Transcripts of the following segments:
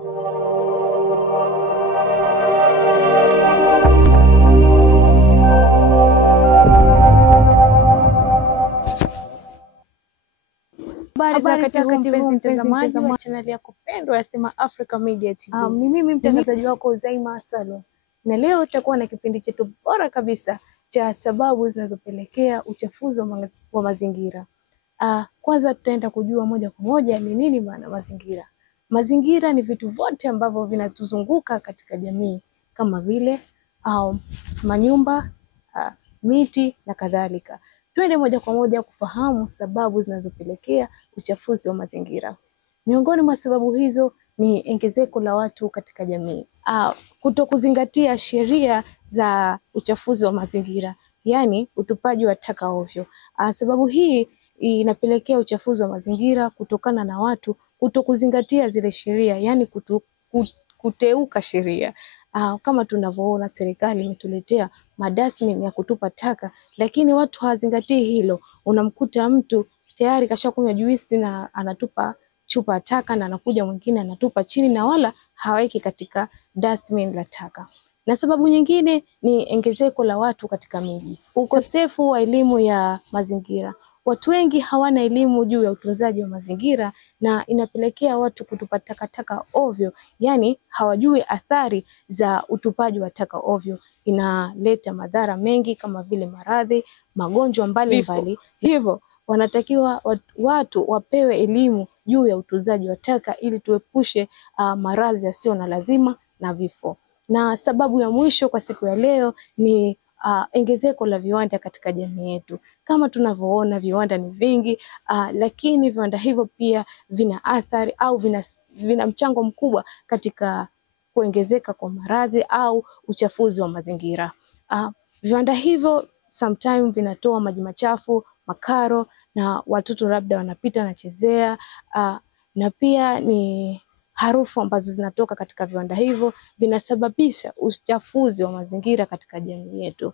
Habari za wakati huu mpenzi mtazamaji wa channel yako pendwa ya Sema Africa Media TV. Ni mimi mtangazaji wako Huzaima Salum. Na leo tutakuwa na kipindi chetu bora kabisa cha sababu zinazopelekea uchafuzi wa mazingira. Kwanza tutaenda kujua moja kwa moja ni nini maana mazingira. Mazingira ni vitu vyote ambavyo vinatuzunguka katika jamii kama vile manyumba, miti na kadhalika. Twende moja kwa moja kufahamu sababu zinazopelekea uchafuzi wa mazingira. Miongoni mwa sababu hizo ni ongezeko la watu katika jamii. Kutokuzingatia sheria za uchafuzi wa mazingira, yani utupaji wa taka ovyo. Sababu hii inapelekea uchafuzi wa mazingira kutokana na watu kutokuzingatia zile sheria, yani kuteuka sheria. Kama tunavyoona serikali imetuletea madustbin ya kutupa taka, lakini watu hawazingatii hilo. Unamkuta mtu tayari kashakunywa juisi na anatupa chupa taka, na anakuja mwingine anatupa chini na wala haweki katika dustbin la taka. Na sababu nyingine ni ongezeko la watu katika miji. Ukosefu wa elimu ya mazingira. Watu wengi hawana elimu juu ya utunzaji wa mazingira na inapelekea watu kutupa takataka ovyo, yani hawajui athari za utupaji wa taka ovyo. Inaleta madhara mengi kama vile maradhi, magonjwa mbalimbali. Hivyo wanatakiwa watu wapewe elimu juu ya utunzaji wa taka ili tuepushe maradhi yasiyo na lazima na vifo. Na sababu ya mwisho kwa siku ya leo ni ongezeko la viwanda katika jamii yetu. Kama tunavyoona viwanda ni vingi, lakini viwanda hivyo pia vina athari au vina mchango mkubwa katika kuongezeka kwa maradhi au uchafuzi wa mazingira. Viwanda hivyo sometimes vinatoa maji machafu, makaro, na watoto labda wanapita na chezea, na pia ni harufu ambazo zinatoka katika viwanda hivyo vinasababisha uchafuzi wa mazingira katika jamii yetu.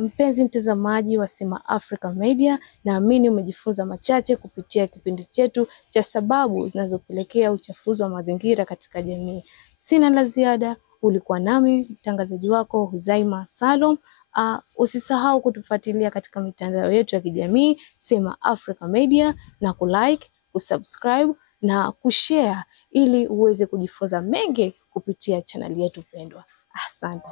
Mpenzi mtazamaji wa Sema Africa Media, naamini umejifunza machache kupitia kipindi chetu cha sababu zinazopelekea uchafuzi wa mazingira katika jamii. Sina la ziada, ulikuwa nami mtangazaji wako Huzaima Salum. Usisahau kutufuatilia katika mitandao yetu ya kijamii Sema Africa Media, na kulike, kusubscribe na kushare ili uweze kujifunza mengi kupitia channel yetu pendwa. Asante.